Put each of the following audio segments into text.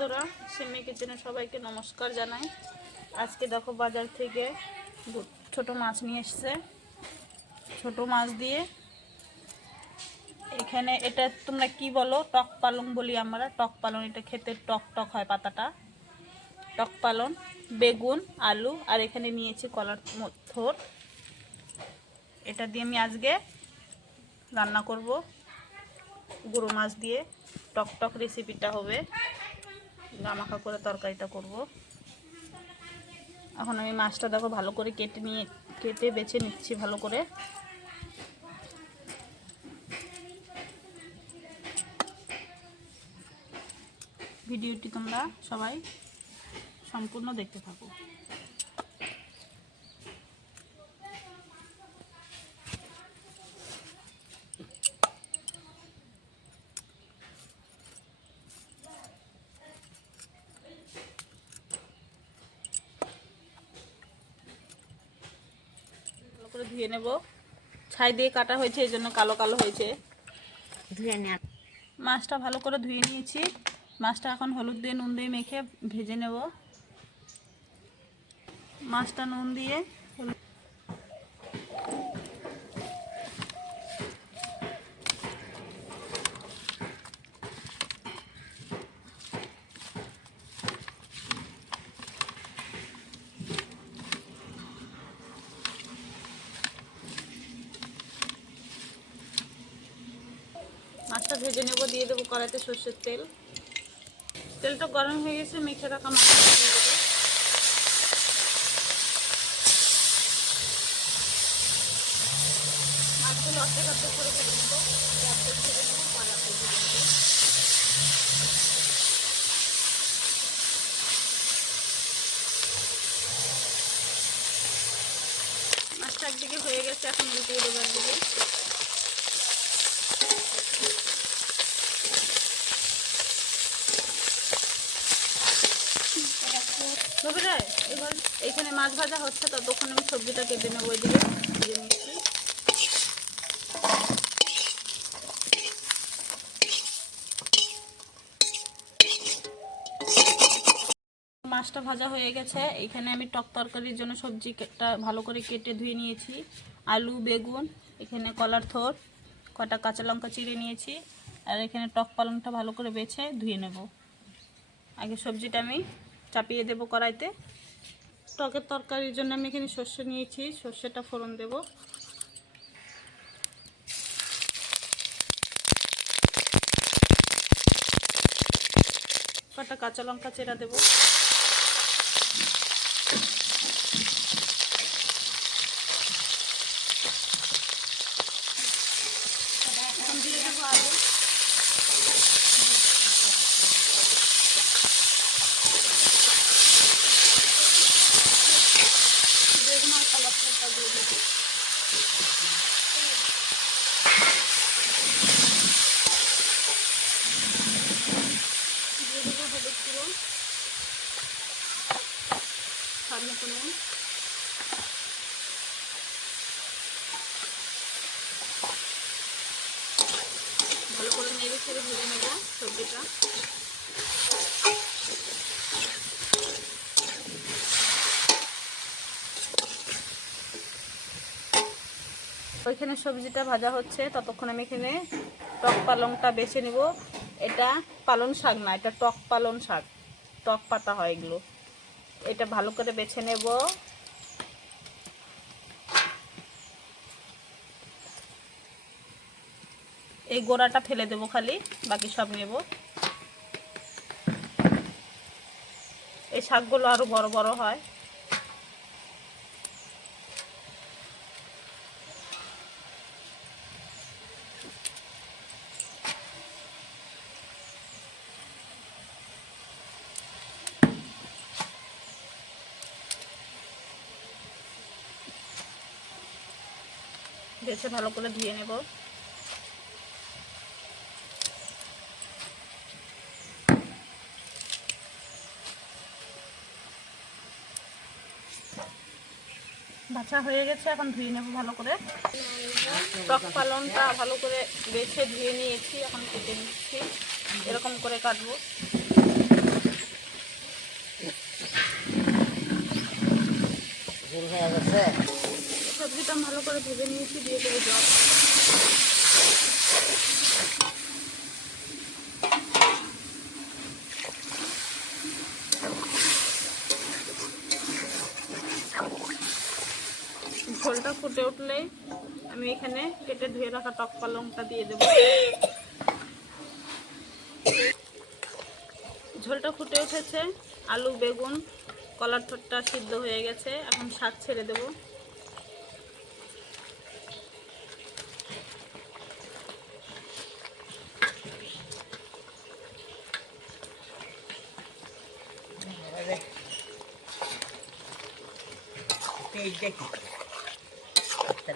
বন্ধুরা, সিমি কিচেনে সবাইকে নমস্কার জানাই। আজকে দেখো বাজার থেকে ছোট মাছ নিয়ে এসছে। ছোট মাছ দিয়ে এখানে এটা তোমরা কি বলো? টক পালং বলি আমরা। টক পালং, এটা খেতে টক টক হয় পাতাটা। টক পালং, বেগুন, আলু, আর এখানে নিয়েছি কলার থোর। এটা দিয়ে আমি আজকে রান্না করব। গুঁড়ো মাছ দিয়ে টক টক রেসিপিটা হবে। গামাখা করে তরকারিটা করব। এখন আমি মাছটা দেখো ভালো করে কেটে নিয়ে, কেটে বেছে নিচ্ছি ভালো করে। ভিডিওটি তোমরা সবাই সম্পূর্ণ দেখতে থাকো। করে ধুয়ে নেব। ছাই দিয়ে কাটা হয়েছে এই জন্য কালো কালো হয়েছে। ধুয়ে নে। মাছটা ভালো করে ধুয়ে নিয়েছি। মাছটা এখন হলুদ দিয়ে নুন দিয়ে মেখে ভেজে নেব। মাছটা নুন দিয়ে হলুদ- মাছটা ভেজে নেব, দিয়ে দেবো কড়াইতে সর্ষের তেল। তেলটা গরম হয়ে গেছে, মেখে রাখা মাছগুলো অর্ধেক করে মাছটা একদিকে হয়ে গেছে, এখন উল্টিয়ে দেবো একদিকে হবে রে এবার এইখানে মাছ ভাজা হচ্ছে ততক্ষণ আমি সবজিটা কেটে নেব ভেজে নিচ্ছি। মাছটা ভাজা হয়ে গেছে। এখানে আমি টক তরকারির জন্য সবজিটা ভালো করে কেটে ধুয়ে নিয়েছি। আলু, বেগুন, এখানে কলার থোর, কটা কাঁচা লঙ্কা চিড়ে নিয়েছি, আর এখানে টক পালংটা ভালো করে বেছে ধুয়ে নেব। আগে সবজিটা আমি চাপিয়ে দেব কড়াইতে। টকের তরকারির জন্য আমি এখানে সর্ষে নিয়েছি। সর্ষেটা ফোড়ন দেব। কটা কাঁচা লঙ্কা চেরা দেব এখন দিয়ে দেবো আলু বেগুন আর কলারটা দিয়ে দেবো দিয়ে দেবো হলুদ গুঁড়ো স্বাদ মতো নুন ভালো ভেজে সবজিটা। ওইখানে সবজিটা ভাজা হচ্ছে, ততক্ষণ আমি এখানে টক পালংটা বেছে নেব। এটা পালং শাক না, এটা টক পালং শাক। টক পাতা হয় এগুলো। এটা ভালো করে বেছে নেব। এই গোড়াটা ফেলে দেবো খালি, বাকি সব নেব। এই শাকগুলো আরও বড় বড় হয়। বেছে ভালো করে ধুয়ে নেব। ভাজা হয়ে গেছে এখন ধুয়ে নেব ভালো করে। টক পালনটা ভালো করে বেছে ধুয়ে নিয়েছি এখন কেটে নিচ্ছি। এরকম করে কাটবো। সবজিটা ভালো করে ভেজে নিয়েছি দিয়ে দেবো জল। ফুটে উঠলে আমি এখানে কেটে ধুয়ে রাখা টক পালংটা দিয়ে দেবো। ঝোলটা ফুটে উঠেছে। আলু, বেগুন, কলার ঠোঁটটা সিদ্ধ হয়ে গেছে। এখন শাক ছেড়ে দেবো। পেজ দেখি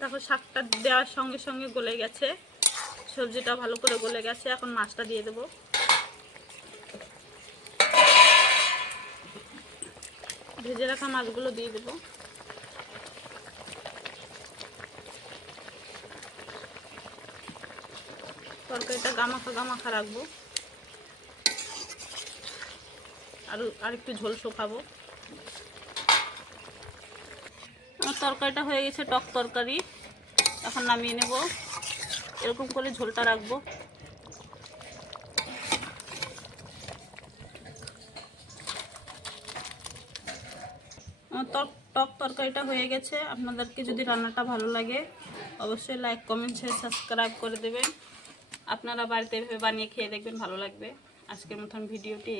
দেখো, শাকটা দেওয়ার সঙ্গে সঙ্গে গলে গেছে। সবজিটা ভালো করে গলে গেছে, এখন মাছটা দিয়ে দেবো। ভেজে রাখা মাছগুলো দিয়ে দেবো। তরকারিটা গামাখা গামাখা রাখব। আর আর একটু ঝোল শুকাবো। আমার তরকারিটা হয়ে গেছে, টক তরকারি। এখন নামিয়ে নেব। এরকম করে ঝোলটা রাখব। আমার টক টক তরকারিটা হয়ে গেছে। আপনাদেরকে যদি রান্নাটা ভালো লাগে, অবশ্যই লাইক কমেন্ট শেয়ার সাবস্ক্রাইব করে দেবেন। আপনারা বাড়িতে এভাবে বানিয়ে খেয়ে দেখবেন, ভালো লাগবে। আজকের মতন ভিডিওটি।